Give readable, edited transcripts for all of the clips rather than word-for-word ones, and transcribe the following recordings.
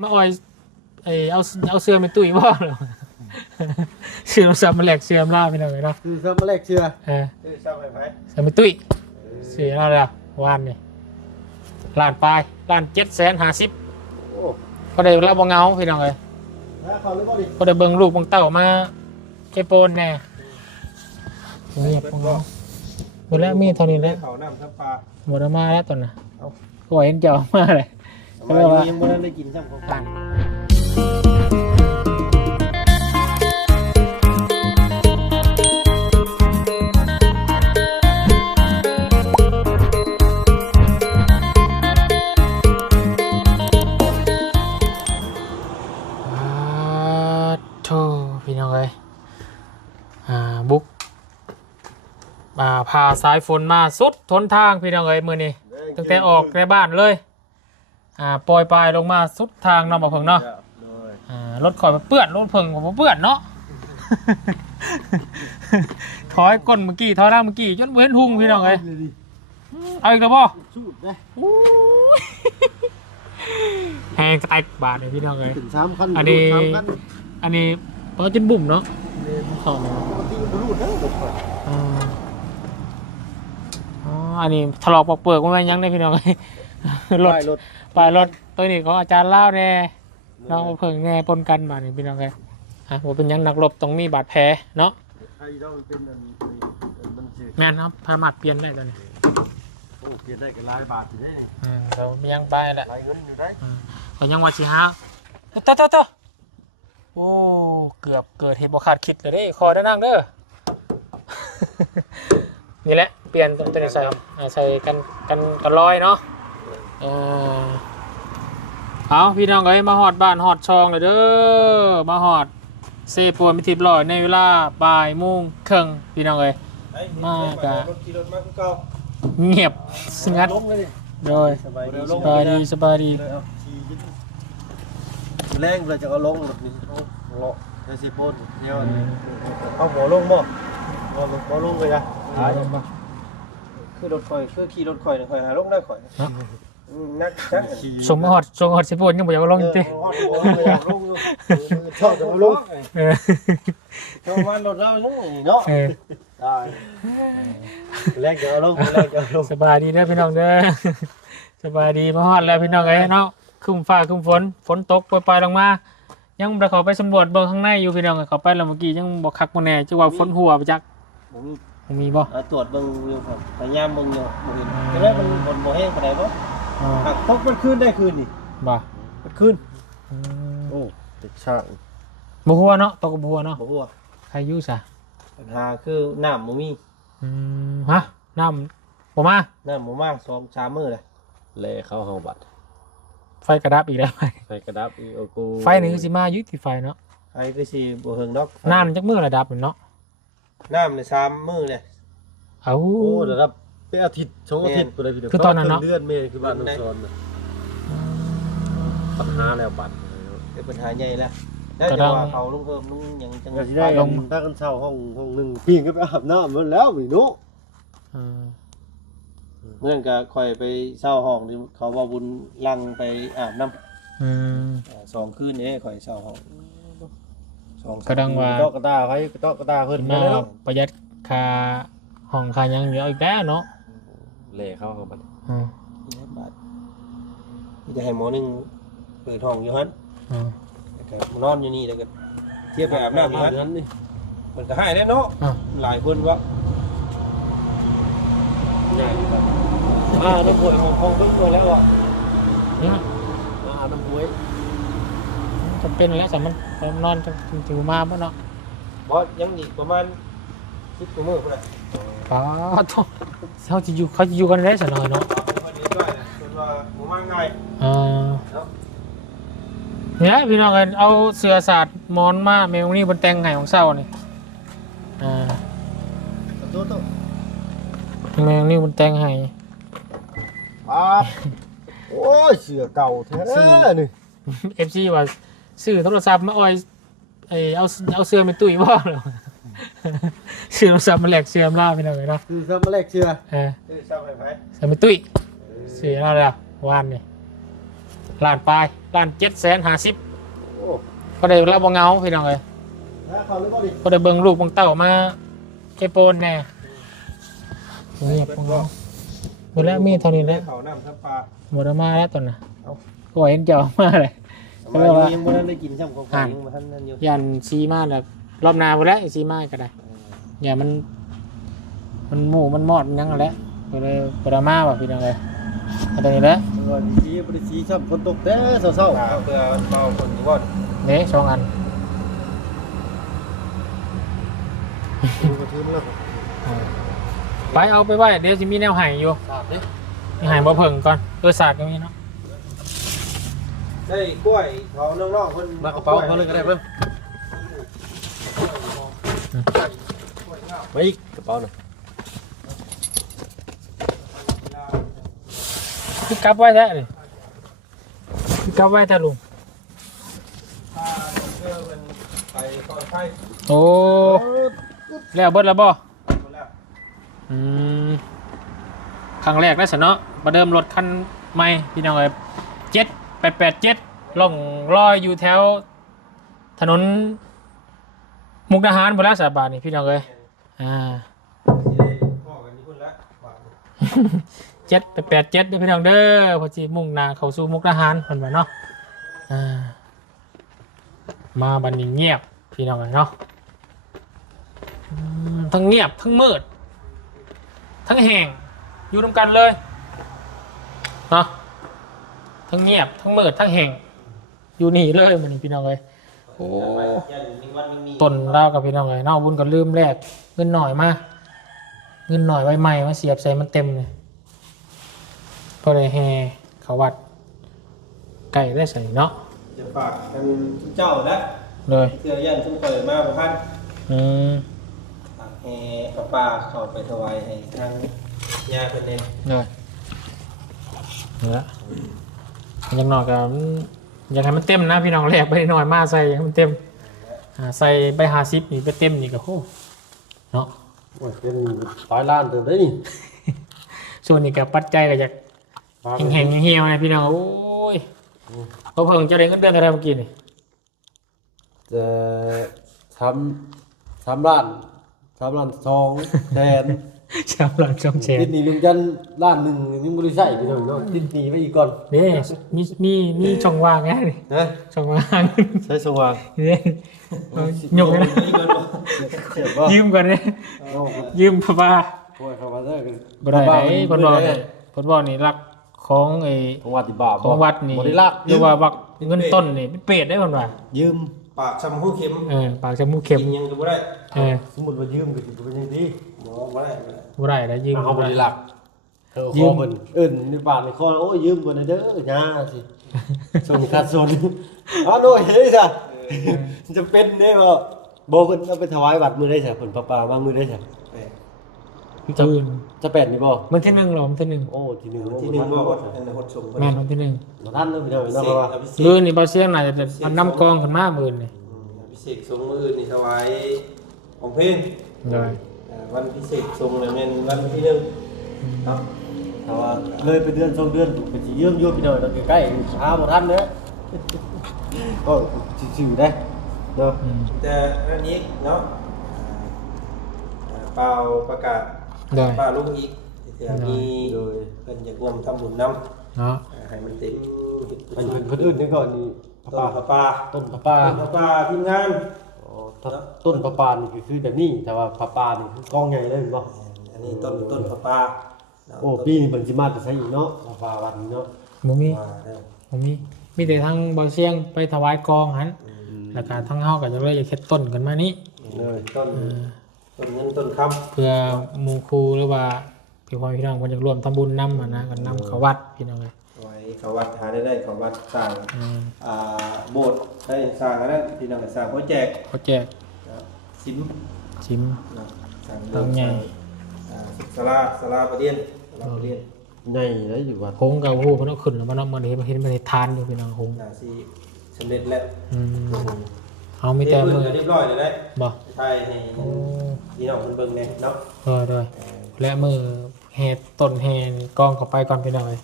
มาออยเอาเสื้อไปตุ้ยบ่เหรอเสื้อเราซับมาแหลกเสื้อมาล่าไปหน่อยเนาะคือซับมาแลกเชื่อซับไปเสื้อไปตุ้ยเสื้อเราเลยวานนี่ล้านปลายล้าน750,000โอ้ก็ได้รับบ่เงาพี่น้องเลยก็ได้เบิ่งลูกเบิ่งเต้ามาเก็บโปนแน่เงียบบ่เงาหมดแล้วมีเท่านี้แล้วเขาน้ำทับปลาหมดแล้วมาแล้วตอนน่ะก็เห็นเจ้ามาเลยก็เลยว่ายังไม่ได้กินซ้ำของกันโธ่พี่น้องเอ้ยบุกพาสายฝนมาสุดทนทางพี่น้องเอ้ยมื้อนี้ตั้งแต่ออกในบ้านเลยปล่อยปลายลงมาสุดทางเนาะบ่เพิ่งเนาะรถข่อยเปื้อนรถเพิ่งบ่เปื้อนเนาะ ถอยก้นเมื่อกี้ถอยล่างเมื่อกี้จนเว้นหุ่งพี่น้องเอ้ยเอาอีกแล้วบ่แพงจะตายบาทเลยพี่น้องเอ้ยอันนี้เปิดจนบุ่มเนาะเข้าเลยอันนี้ถลอกปอกเปลือกมันยังได้พี่น้องเอ้ยรถปลายรถตัวนี้ของอาจารย์เล่าแน่น้องเพิ่งแน่ปนกันบาทนี่พี่น้องเอ้ยว่าเป็นยังนักรบต้องมีบาดแผลเนาะแม่นครับพามาเปลี่ยนได้ตอนนี้เปลี่ยนได้กันหลายบาทอยู่ได้เราไม่ยังไปแหละหลายเงินอยู่ได้ก็ยังว่าสิฮะต่อโอ้เกือบเกิดเหตุบ่คาดคิดเลยเด้คอได้นั่งเด้อ นี่แหละเปลี่ยนตัวนี้ใส่กันลอยเนาะเอาพี่น้องเอ้ยมาหอดบ้านหอดช่องเลยเด้อมาหอดเซปัวมิทิพย์ลอยในเวลาบ่ายโมงครึ่งพี่น้องเอ้ยมากะเงียบสงัดโดยสบายดีแรงเราจะเอาลงแบบนี้เลาะจะสิโพนเนี่ยเอาหัวลงบ่หัวลงเลยจ้ะคือรถคอยคือขี่รถคอยเนี่ยคอยหาลงได้คอยนักชักส่งมาหอดสิพูดยังบ่อยากลงจริงชอบจะลงชอบวันรถเราเนาะแรกจะเอาลงสบายดีเด้อพี่น้องเด้อสบายดีมาฮอดแล้วพี่น้องเอ้ยเนาะคุ้มฟ้าคุ้มฝนตกปล่อยๆลงมายังบ่ได้เข้าไปสำรวจเบิ่งข้างในอยู่พี่น้องเข้าไปแล้วเมื่อกี้ยังบ่คักบ่แน่จังว่าฝนหัวไปจักบ่มีบ่ตรวจเบิ่งอยู่ครับพยายามเบิ่งอยู่บ่เห็นแต่แล้วมันบ่แห้งปานใดบ่หักตกมันคืนได้คืนนี่บ่มันคืนโอ้ติดช่างบ่หัวเนาะตกบ่หัวเนาะบ่หัวใครอยู่ซะปัญหาคือน้ำบ่มีฮะน้ำบ่มา2-3 มื้อเลยเละเข้าห้องบัดไฟกระดับอีกแล้วไฟกระดับอีโอกูไฟนี่คือสิมาอยู่ที่ไฟเนาะไฟคือสิบ่เฮิงดอกน้ำจักมื้อระดับเนาะน้ำนี่3 มื้อเลยโอ้ระดับเป็นอาทิตย์2 อาทิตย์บ่ได้พี่คือตอนนั้นเนาะเดือนเมษคือบ้านน้องซอนปัญหาแล้วบัดเป็นปัญหาใหญ่แล้วแล้วจะว่าเขาลงเพิ่มลงหยังจังสิได้ลงถ้ากันเช่าห้องนึงพี่ก็ไปอาบน้ำมันแล้วนี่เนาะเมื่อก็ค่อยไปเช่าห้องที่เขาว่าบุญลังไปอาบน้ำ2 คืนนี้ค่อยเช่าห้องก็ดังว่าตอกกระตาไว้ตอกกระตาขึ้นมาประหยัดค่าห้องค่ายังเหลืออีกแล้วเนาะเละเข้าบัดบาทนี่จะให้หมอนึงเปิดห้องอยู่หั่นแล้วก็นอนอยู่นี่แล้วก็เทียบไปอาบน้ำอยู่หั่นนี่มันก็ให้ได้เนาะหลายคนวะน้ำหวยห้องเพิ่งเลยแล้วอ่ะน้ำหวยจำเป็นแล้วสามันนอนถึงมาบ่เนาะบอสยังอีกประมาณ10 กว่ามื้อพุ่นน่ะป๋าโธ่เขาจะอยู่กันได้ซะหน่อยเนาะเป็นว่าบ่มาง่ายเนี่ยพี่น้องกันเอาเสื้อสาดมอนมาแมวนี่บนแตงไห้ของเศร้านี่แมวนี่บนแตงไห้โอ้ยเสื้อเก่าแท้นี่FC ว่าซื้อโทรศัพท์มาออยเอาเสื้อไปตุ้ยบ่เหรอซื้อโทรศัพท์มาแลกเสื้อมาล่าพี่น้องเนาะซื้อซับมาแลกเสื้อซื้อซับไปเสื้อไปตุ้ยเสื้ออะไรวานนี่ ล้านปลายล้าน750,000 โอ้ ก็ได้รับบ่เหงาพี่น้องเอ้ย แล้วเขาเลยบ่ดิ ก็ได้เบิ่งลูกเบิ่งเต้ามาเก็บโปนแน่เงียบบ่เหงาหมดแล้วมีเท่านี้แหล้ว เขาน้ำทับปลา หมดแล้วมาแล้วตอนน่ะก็เห็นเจ้ามาเลย ทำไมยังบ่ได้กินซ้ำของยังบ่ทันนั่นอยู่ ยันซีมาแล้วรอบหน้าบ่แล้วซีมาก็ได้อย่ามันหมู่มันมอดมันยังนั่นแหละก็เลยบ่ได้มาว่ะพี่น้องเอ้ยเอาตอนนี้แหละ ก่อนดีบ่ได้สีซ้ำฝนตกแต่เช้า เพื่อเบาคนที่ว่า นี่สองอัน ๆดูกระทึมแล้ว ไปเอาไปไว้เดี๋ยวสิมีแนวให้อยู่ สาดเด้ มีให้บ่เพิ่งก่อนศาสตร์ก็มีเนาะ ได้กล้วยเขาน้องๆเพิ่น มากระเป๋าเขาเลยก็ได้เพิ่มมาอีกกระเป๋าน่ะ คือกลับไว้แท้นี่คือกลับไว้แท้ลุง ไปก่อนไฟ โอ้แล้วเบิดแล้วบ่ หมดแล้ว อืมครั้งแรกได้สิเนาะประเดิมรถคันใหม่พี่น้องเอ้ย7887ล่องลอยอยู่แถวถนนมุกดาหารบ่แล้วสาบานนี่พี่น้องเอ้ยสิอ่าได้พ่อกันที่พุ่นละบาท 7887เด้อพี่น้องเด้อพอสิมุ่งหน้าเข้าสู่มุกดาหารเพิ่นว่าเนาะอ่ามาบัดนี้เงียบพี่น้องเอ้ยเนาะทั้งเงียบทั้งมืดทั้งแห้งอยู่นำกันเลยเนาะทั้งเงียบทั้งมืดทั้งแห้งอยู่นี่เลยมันนี่พี่น้องเลยโอ้ต้นเล่ากับพี่น้องเลยเนาะบุญก็ลืมแลกเงินหน่อยมาเงินหน่อยไว้ใหม่มาเสียบใส่มันเต็มเลยพอได้แห่เขาวัดไก่ได้ใส่เนาะ จะฝากทางเจ้าแล้ว เลย เสื้อยันเพิ่งเปิดมาบ่ทัน อืม ฝากแห่กับป้าเข้าไปถวายให้ทางญาติเพิ่นเอง เลยเนี่ยยังหน่อยกับอยากให้มันเต็มนะพี่น้องแลกไปหน่อยมาใส่ให้มันเต็มใส่ใบ50นี่ไปเต็มนี่ก็โหเนาะ โอ้ยเป็น100 ล้านเติมได้นี่ ส่วนนี้กับปัจจัยก็จากแห่งๆเหี่ยวๆนะพี่น้องโอ้ยเขาเพิ่งจะได้เงินเดือนอะไรเมื่อกี้นี่ จะ3ล้าน2แสน ชาวหลังช่องแชร์ ติดหนี้ลุงจันทร์ล้านหนึ่งยังบ่ได้ใช้พี่น้องเนาะติดหนี้ไว้อีกก่อน นี่มีช่องว่างไงนี่ นะ ช่องว่าง ใช้สว่าง นี่ยกเลยนะ เสียบบ่ ยืมก่อนเนี่ย เอา ยืมพ่อบ้า โอ้ยเขาว่าได้กัน บ่ได้ไหนคนบอกนี่คนบอกนี่รักของไอ้ ของวัดที่บาป ของวัดนี่ บ่ได้ลัก หรือว่าวักเงินต้นนี่เป็นเปรตได้คนว่า ยืม ปากชำหูเข็ม ปากจมูกเข็ม กินยังก็บ่ได้ สมมุติว่ายืมก็สิเป็นจังซี่ บ่ได้บ่ได้ บ่ได้แล้วยืม เขาบ่ได้ลักเออ ยื ขอ ม เพิ่นเอิ้นในบ้านในคอโอ้ยยืมเพิ่นเด้อย่าสิส่วนขาดส่วนอ้าวโน้ยเฮ้ยจ้ะจะเป็นเด้บ่เพิ่นเอาไปถวายวัดมื้อใดจ้ะเพิ่นป้ามามื้อใดจ้ะ แปด ตื่น จะแปดนี่บ่ มันที่หนึ่งเหรอมันที่หนึ่ง โอ้ที่หนึ่ง ที่หนึ่งบ่ว่าอันหดส่ง แม่นมันที่หนึ่ง บ่ทันเลยพี่น้อง พิ เนาะ เศ เพ ษ ราะว่า อภิเษ มือก อ นี่เบาเสียงน่าจะมันนำกองขึ้นมามือนี่ ภิเษกสงฆ์มื้ออื่นนี่ถวายของเพลง เลย วันพิเศษทรงเลยแม่นวันที่หนึ่งเนาะ แต่ว่าเลยไปเดือน2เดือนก็สิยืมอยู่พี่น้องแล้วใกล้ๆหาบ่ทันเด้อก็ซื่อๆได้เนาะ แต่อันนี้เนาะเปล่าประกาศ เลย ป้าลุงอีกเดี๋ยวมีเพิ่นอยากร่วมทำบุญนำ เนาะ ให้มันเต็ม อันคนอื่นนี่ก่อนนี่ ต้นพระป่า ต้นพระป่า ต้นพระป่าทีมงาน อ๋อต้นพระป่านี่คือแบบนี้แต่ว่าพระป่านี่คือกองใหญ่เลยบ่ อันนี้ต้นพระป่า โอ้ปีนี้เพิ่นสิมาจะใช้อีกเนาะพระป่าวันนี้เนาะ บ่มี ว่าแล้ว บ่มีแต่ทางเบาเสียงไปถวายกองหันแล้วก็ทางเฮาก็จะเลยจะเฮ็ดต้นกันมานี้ เลย ต้นเงินต้นคำ เพื่อหมู่ครูหรือว่าพี่พ่อพี่น้องเพิ่นจะร่วมทำบุญนำนะกันนำเข้าวัดพี่น้องเอ้ย ไว้เขาวัดหาได้เขาวัดสร้าง อืม โบสถ์ได้สร้างอันนั้นพี่น้องสร้างโปรเจกต์ เขาแจก ซิม ชิม สร้าง ต้นใหญ่ ศาลาประเดียนศาลาประเดียน ใหญ่เลยอยู่ว่า โค้งกับฮู้เพิ่นเอาขึ้นแล้วมันเอามาเห็นมันเฮ็ดทานอยู่พี่น้องโค้ง น่าสิสำเร็จแล้ว อืมเอามีแต่ เรี มือ เรียบร้อยเลยนะ บ่ ใช่ให้พี่น้องเบิ่งแน่เนาะ ด้วยและมือแห่ต้นแห่กองเข้าไปก่อนพี่น้องเอ้ย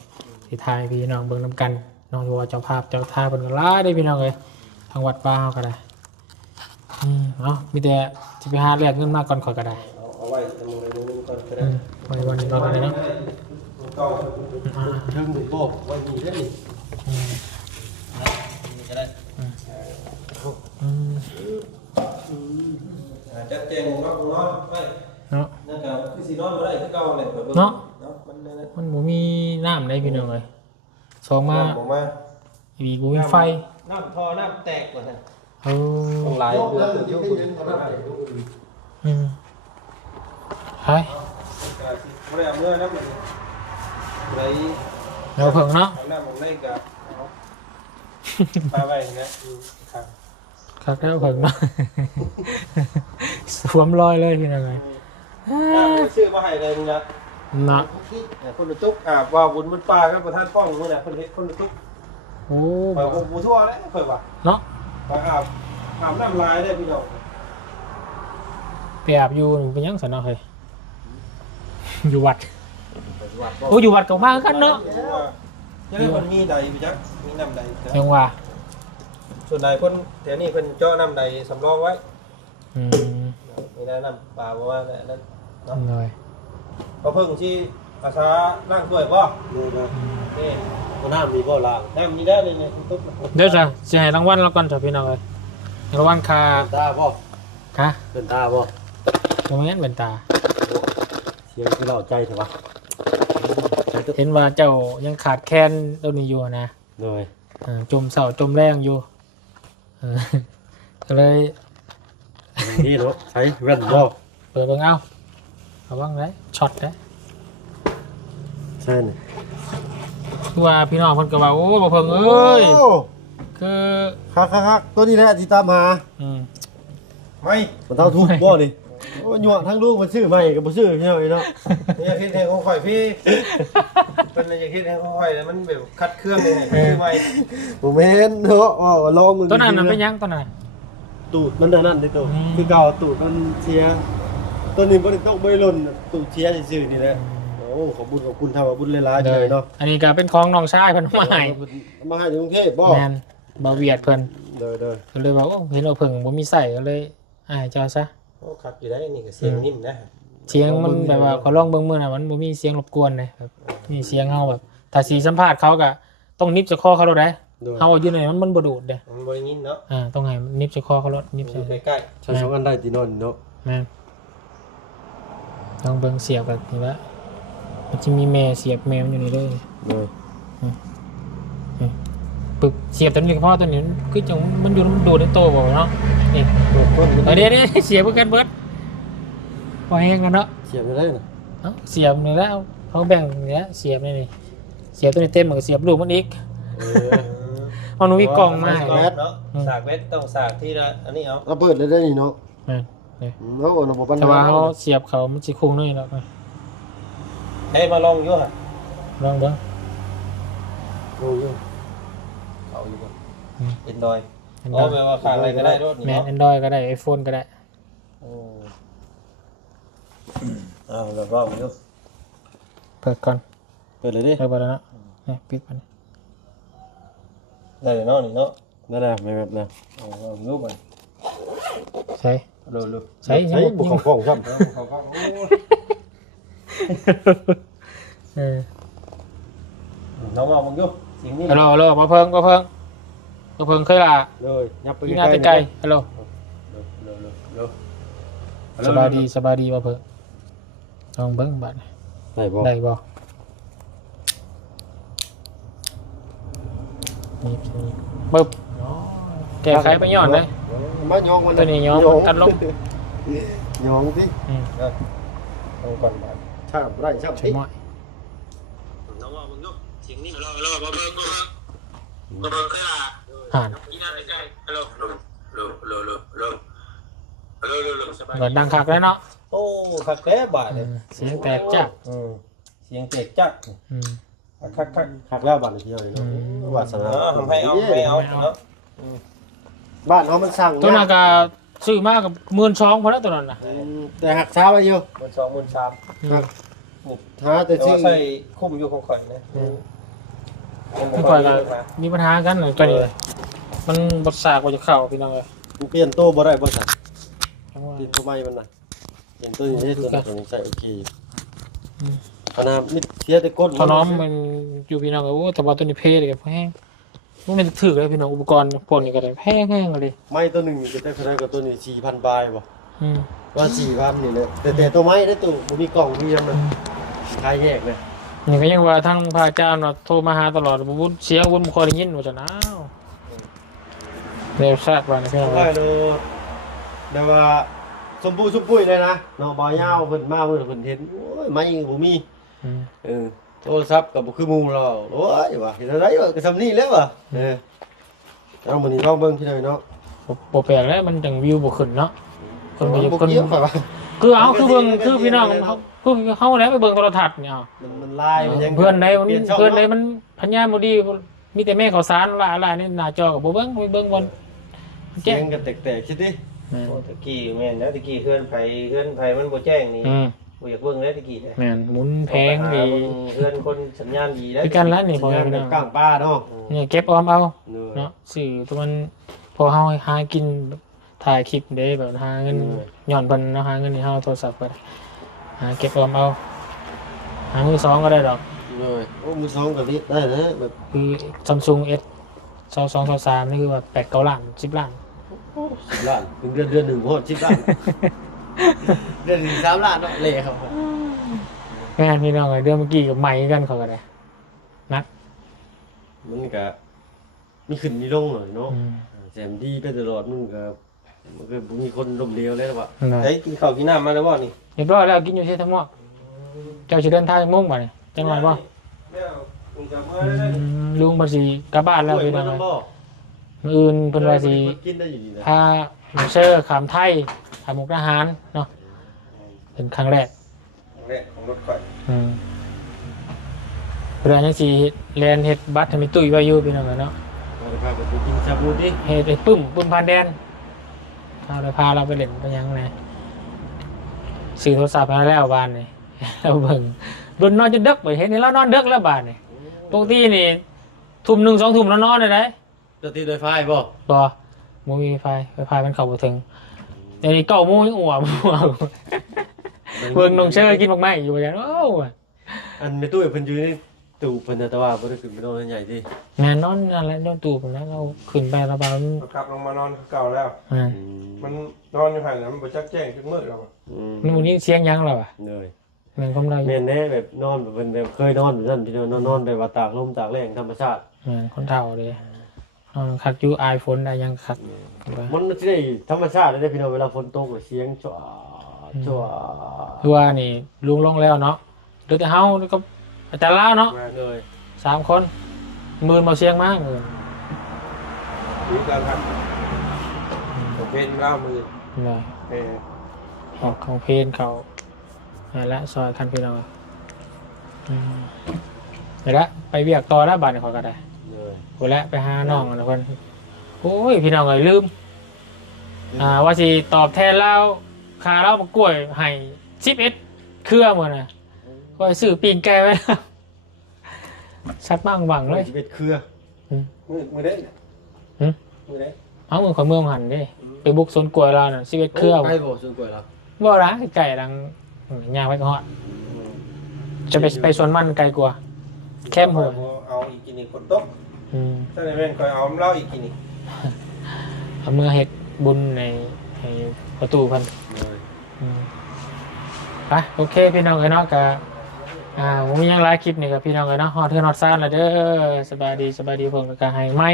สิทายพี่น้องเบิ่งนํกัน น้องอยู่ว่าเจ้าภาพเจ้าท่าเป็นก็ร้ายได้พี่น้องเลยทางวัดป้าเขาก็ได้เนาะมีแต่จะไปหาแลกเงินมากก่อนขอยก็ได้ เอาไว้ตรงไหนตรงนึงก่อนก็ได้ ไว้วันนี้รอกันเลยเนาะ เก่า เทิงหนึ่งโป๊ะไว้มีได้นี่ นี่ก็ได้จัดแจงนอนไว้ เนาะ นั่นก็คือสินอนบ่ได้คือเก่าเลยเปิดเบิ่ง เนาะ เนาะมันนั่น มันบ่มีน้ำได้พี่น้องเลยสองมา ผมมา อีกบ่มีไฟ น้ำท่อน้ำแตกก่อนนะ เออ ต้องหลายเดือนเดี๋ยวคุณ เฮ้ย บ่ได้เอาเมื่อน้ำมันไร เดี๋ยวเพิ่งเนาะ เอาน้ำมันได้กับปลาไว้นะครับ คักแล้วเพิ่งเนาะ สวมรอยเลยพี่น้องเลย ชื่อมาให้เลยมึงนะ เนาะ คนละตุ๊กว่าบุญมันปลาครับประธานป้องมึงน่ะคนเฮ็ดคนละตุ๊ก โอ้ ไปบ่ทั่วเลยค่อยว่า เนาะ ไปอาบน้ำลายได้พี่น้อง ไปอาบอยู่เป็นยังสันเนาะเฮ้ยอยู่วัดโอ้อยู่วัดกับมากันเนาะ ยังมันมีใดไปจักมีน้ำใด ยังว่า ส่วนใดคนแถวนี้เพิ่นเจาะน้ำใดสำรองไว้ อืม มีได้น้ำปลาบ่ว่านั่นเนาะ เลย ก็เพิ่งที่อาสาล้างถ้วยบ่ นี่นะ นี่ มันน้ำมีบ่ล่าง น้ำนี้ได้เลยเนี่ยตุ๊ก เดี๋ยวจะให้รางวัลเราก่อนจ้ะพี่น้องเลยรางวัลค่า ตาบ่ ฮะ เป็นตาบ่ ตรงนี้เป็นตา เสียงคือเราใจเถอะวะ เห็นว่าเจ้ายังขาดแคลนตัวนี้อยู่นะ เลย จมเสาจมแรงอยู่เออก็เลย นี่เนาะใช้แว่นบ่ เปิดเบิ่งเอาระวังเลยช็อตเลย ใช่นี่ คือว่าพี่น้องเพิ่นก็ว่าโอ้บ่เพิ่งเอ้ยคือ คักตัวนี้แหละที่ตามหา ไม่ มันเท่าทุกบ่นี่โอ้ยหยวกทั้งลูกมันซื้อใหม่ก็บ่ซื้อพี่น้องเนาะ อย่าคิดให้ของข่อยพี่เป็นอย่าคิดให้ของข่อยแล้วมันแบบคัดเครื่องเลยคือไม่ บ่แม่นเนาะว่าลองมึง ตัวนั้นมันเป็นหยังตัวนั้น ตูดมันนั่นนี่ตัวคือเก่าตูดมันเสียตัวนี้บ่ได้ต้องบ่ได้ล่นตูดเสียซื่อๆนี่แหละโอ้ขอบคุณทำบุญหลายๆเลยเนาะ อันนี้ก็เป็นของน้องชายเพิ่นมาให้ มาให้กรุงเทพบ่ แม่นบ่เวียดเพิ่น เด้อ ก็เลยว่าโอ้เห็นว่าเพิ่งบ่มีใส่ก็เลยอ้ายเจ้าซะ โอ้คักอยู่ได้นี่ก็เสียงนิ่มนะ เสียงมันแบบว่าขอลองเบิ่งมื้อน่ะมันบ่มีเสียงรบกวนเลยแบบมีเสียงเฮาแบบถ้าสิสัมภาษณ์เขาก็ต้องนิบจากคอเขาโลดได้เฮาอยู่ไหนมันบ่ดูดเด้ มันบ่ได้ยินเนาะ ต้องให้มันนิบจากคอเขาโลดนิบ อ จาก ยู่ใกล้ ใช้2อันได้ที่นอนเนาะ แม่นลองเบิ่งเสียบแบบนี้ละมันจะมีแม่เสียบแม่มันอยู่นี่เลย เลย ปึกเสียบตัวนี้ก็พอตัวนี้คือจังมันอยู่ดูดในโตบ่เนาะนี่ ต้น เดี๋ยวเสียบกันเบิดพอแห้งกันเนาะ เสียบได้น่ะ เสียบนี่แล้วเขาแบ่งนี่แล้วเสียบนี่เสียบตัวนี้เต็มมันก็เสียบลูกมันอีก เอาหนูมีกล่องมา ๆเนาะสากเวทต้องสากที่ละอันนี้เอา เราเปิดเลยได้นี่เนาะ แม่นนี่ เนาะระบบปัญ แต่ หา ว่าเขาเสียบเขามันสิคุ้งหน่อยเนาะ ให้มาลองอยู่ฮะ ลองเบิ่ง โอ้ย เอาอยู่บ่เอ็นดอยอ๋อแปลว่าขาดอะไรก็ได้รถนี่ แม่น เนาะ Android ก็ได้ iPhone ก็ได้ เราลองอยู่ เปิดก่อน เปิดเลยดิ เปิดไปแล้วเนาะนี่ปิดไปนี่ ได้เลยเนาะนี่เนาะ นั่นแหละไม่แบบนั้น เอารูปไป ใช่ รูป ใช่ ใช้บุกของฟ้องครับ เขาก็ น้องเอามึงอยู่สิ่งนี้ ฮัลโหลฮัลโหลมาเพิ่งเคยล่ะ เลยยับไป พี่หน้าไกลฮัลโหล เร็ว สบายดีมาเพิ่งลองเบิ่งบัด ได้บ่ ได้บ่นี่ปึ๊บแก้ไขไปย้อนเลย มายองมัน ตัวนี้ย้อนตัดลง ยองสิ เอาก่อนมา ชาบไรชาบ ใช่ สิ มั้ย น้องเอามึงอยู่สิ่งนี้เรามาเบิ่งเคยอ่ะ อ่าน พี่หน้าไกลฮัลโหลสบาย เกิดดังคักแล้วเนาะ โอ้คักแท้บาดเลย เสียงแตกจ้ะ เสียงแตกจักคัก หักแล้วบ้านเที่ยวนี่เนาะวาสนา ทำให้เอาเนาะ บ้านเขามันสั่ง ตัวนั้นก็ซื้อมากับ12,000พอแล้วตัวนั้นน่ะ แต่หักช้าไปอยู่ 12,000 13,000 หักหาแต่ แต่ ซื้อ ว่าใส่คุ้มอยู่ของข่อยนะ มันก่อยก็มีปัญหากันตัวนี้มันบดสากว่าจะเข้าพี่น้องเลย มันเปลี่ยนโต๊ะบ่ได้บ่สั่น จังว่า เปลี่ยนตัวใหม่มันน่ะเปลี่ยนตัวนี้ได้ตัวนี้ใส่โอเคขนาดมิดเสียแต่ก้น พอน้อมมันอยู่พี่น้องก็โอ้แต่ว่าตัวนี้เพเลยแพงมันถือเลยพี่น้องอุปกรณ์พวกนี้ก็ได้แพงเลย ไม้ตัวหนึงจะได้เท่าไหร่กับตัวนี้ 4,000 บาทบ่ ว่า 4,000นี่เลยแต่ตัวไม้ได้ตัวบ่มีกล่องมีนำมันขายแยกเลย นี่ก็ยังว่าทางพระอาจารย์โทรมาหาตลอดบุญเสียงบุญคอยได้ยินว่าจะหนาวเดี๋ยวทราบว่าพี่น้อง ได้โลแต่ว่าสมบูรณ์สมปุ้ยเลยนะเนาะบ่ยาวเพิ่นมาเพิ่นเห็นโอ้ยไม้บ่มีโทรศัพท์ก็บ่คือหมู่เราโอ้ยว่าเฮ็ดอะไรวะก็ซำนี้แล้วว่ะเอามื้อนี้ลองเบิ่งพี่หน่อยเนาะ บ่แปลกแล้วมันจังวิวบ่ขึ้นเนาะคนไป บ่ คน เกี่ยวกับว่า คือเอาคือเบิ่งคือพี่น้องเขาคือเขาแล้วไปเบิ่งโทรทัศน์เนี่ย มันลายมันยัง เพื่อนใดมัน ปลี่ยช่ง เพื่อนใด าะ มันพัญญาบ่ดีมีแต่แม่เขาสารหลายๆนี่หน้าจอก็บ่เบิ่งไปเบิ่งบน เสียงก็แตกๆคิดดิ ตะกี้แม่นนะตะกี้เพื่อนไผมันบ่แจ้งนี่บ่อยากเบิ่งแล้วตะกี้ แม่นหมุนแพงดี เพื่อนคนสัญญาณดีแล้ว คือกันแล้วนี่พ่อ เสี แม่ ยง พี่ แบ น้อบ ง ก้างป้าเนาะ เนี่ยเก็บออมเอา เนาะ เนาะสื่อตัวมันพอเฮาหากินถ่ายคลิปเด้แบบหาเงินย้อนเพิ่นเนาะหาเงินให้เฮาโทรศัพท์ก็ได้หาเก็บออมเอาหามือสองก็ได้ดอก เลยโอ้มือสองก็ได้นะแบบ คือ Samsung S 2223นี่คือว่า8-9 ล้าน10 ล้าน 10 ล้านเป็นเดือนหนึ่งโพด10 ล้านเดือนหนึ่ง3 ล้านเนาะเละครับ แม่พี่น้องไอ้เดือนเมื่อกี้กับใหม่กันเขาก็ได้นัก มันก็มีขึ้นมีลงหน่อยเนาะแสมดีไปตลอดมันก็มีคนล้มเหลวแล้วว่ะ เฮ้ยกินข้าวกินน้ำมาแล้วบ่นี่ เรียบร้อยแล้วกินอยู่ที่ทั้งหมดเจ้าสิเดินทางมุ่งบ่นี่จังหวัดบ่ แล้วคุณจะเมื่อได้ ลุงบ่สิกลับบ้านแล้วพี่น้อง บ่ มื้ออื่นเพิ่นว่าสิ กินได้อยู่นี่นะ พาหนูเชอร์ขามไทยขามมุกดาหารเนาะเป็นครั้งแรก แรกของรถข่อย เพื่อนยังสิแลนเฮ็ดบัตรให้มีตุ้ยไว้อยู่พี่น้องเนาะ เราพาไปกินชาบูดิ เฮ็ดไอ้ปึ้มผ่านแดนเอาเลยพาเราไปเล่นไปยังไงซื้อโทรศัพท์มาแล้วบ้านนี่ เราเบิ่งโดนนอนจนดึกไปเห็นนี่เรานอนดึกแล้วบ้านนี่ปกตินี่ทุ่มหนึ่ง2 ทุ่มเรานอนเลยได้ จะติดไวไฟบ่ บ่มีไฟมันเข้าบ่ถึงเดี๋ยวนี้9 โมงยังอ้วก เบิ่งน้องเชอร์กินบักไม้อยู่ว่าจังโอ้ อันในตู้เพิ่นอยู่ในตู้เพิ่นแต่ว่าบ่ได้ขึ้นไปนอนใหญ่ดิ แม่นอนนั่นแหละนอนตู่ผมนะเราขึ้นไประบาย เรากลับลงมานอนคือเก่าแล้ว มันนอนอยู่ห่างนั้นมันบ่จักแจ้งจักมืดแล้วอะ นี่วันนี้เสียงยังเราอ่ะ เลย แม่นความเรา แม่นแน่แบบนอนแบบเพิ่นแบบเคยนอนแบบนั้นพี่นอนแบบว่าตากลมตากแรงธรรมชาติ แม่นคนเฒ่าเลยคักอยู่อายฝนได้ยังคัก มันสิได้ธรรมชาติได้พี่น้องเวลาฝนตกเสียงจ้ว คือว่านี่ลุงลงแล้วเนาะเหลือแต่เฮาแล้วก็อาจารย์ลาวเนาะ เลย 3 คนมือมาเสียงมากเลย มีการทำผมเป็นเล่ามือ เลย เออ ออกของเพลนเขาและซอยคันพี่น้องเดี๋ยวละไปเวียกต่อแล้วบ้านเขาก็ได้ เลย กูแล้วไปหาน้องแล้วคนโอ้ยพี่น้องเอ้ยลืมว่าสิตอบแทนเล่าคาเล่ามากล้วยให้11 เครือหมดนะก็ซื้อปีนไก่ไว้แล้วชัดมากหวังเลย ชีวิตเครือ มือได้มือได้ เอามือของเมืองหันดิไปบุกสวนกล้วยเราน่ะ11 เครือ ใกล้บ่สุดกว่าแล้ว บ่ร้านไก่ดังยางไปก่อนจะไปสวนมันไกลกว่าแคมหัว เอาอีกกินอีกคนโต๊ะถ้าในแม่นคอยเอาเหล้าอีกกินอีก เอามือเฮ็ดบุญในประตูพัน เลย ไปโอเคพี่น้องเอ้ยเนาะกะผมมียังไลฟ์คลิปนี่กับพี่น้องเอ้ยเนาะฮอดเทือนฮอดซ่านแล้วเด้อสบายดีเพิ่งก็ให้ไม้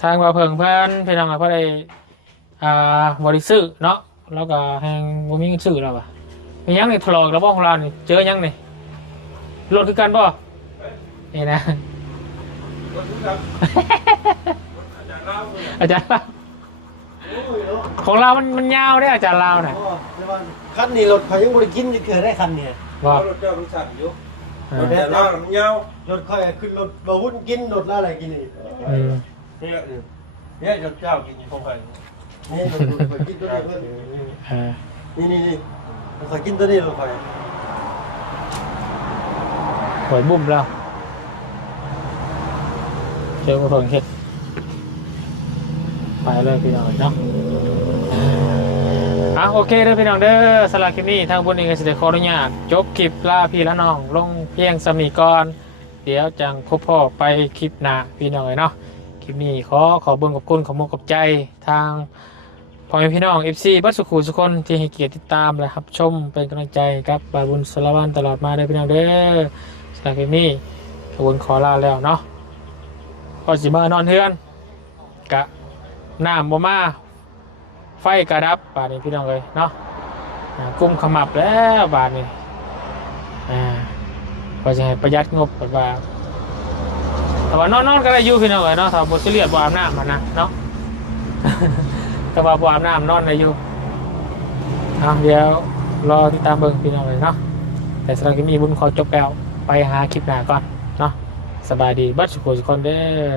ทางว่าเพิ่งเพิ่นพี่น้องเพิ่นได้บ่ได้ซื้อเนาะแล้วก็แฮงบ่มีเงินซื้อแล้วว่ะมีหยังนี่ทะเลาะกับบ่ของเรานี่เจอหยังนี่รถคือกันบ่นี่นะ อาจารย์ของเรามันยาวได้อาจารย์ลาวน่ะ คันนี้รถเขายังบ่ได้กินจะเกิดได้คันเนี่ย บ่ รถเจ้ามันสั่นอยู่แต่เหล้ามันยาว รถค่อยขึ้นรถบ่วุ่นกินรถละอะไรกินอีก เนี่ยรถเจ้ากินอยู่ของใคร นี่รถค่อยกินตัวนี้เพิ่นนี่ค่อยกินตัวนี้รถค่อย หวยบุ้มแล้ว เดี๋ยวผมเห็ดไปเลยพี่น้องเนาะโอเคเด้อพี่น้องเด้อสำหรับคลิปนี้ทางบนเองก็จะขออนุญาตจบคลิปลาพี่และน้องลงเพียงสมีก่อนเดี๋ยวจังพบพ่อไปคลิปหน้าพี่น้องเนาะคลิปนี้ขอบุญกับคุณขอมุกกับใจทางพ่อแม่พี่น้อง FC บัดสุขุสุคนที่ให้เกียรติติดตามและรับชมเป็นกำลังใจกับบาบุญสารวันตลอดมาเด้อพี่น้องเด้อสำหรับคลิปนี้ขอบุญขอลาแล้วเนาะก็สิมานอนเฮือนกะน้ำบ่มาไฟกระดับบาดนี้พี่น้องเลยเนาะกุ้มขมับแล้วบาดนี้ก็จะให้ประหยัดงบแบบว่าแต่ว่านอนก็ได้อยู่พี่น้องเลยเนาะถ้าบทเรียนบ่อาบน้ำมันนะเนาะ แต่ว่าบ่อาบน้ำนอนได้อยู่เดี๋ยวรอติดตามเบิ่งพี่น้องเลยเนาะแต่สำหรับคลิปนี้บุญขอจบแล้วไปหาคลิปหน้าก่อนเนาะสบายดีบัดสุขสุขคนเด้อ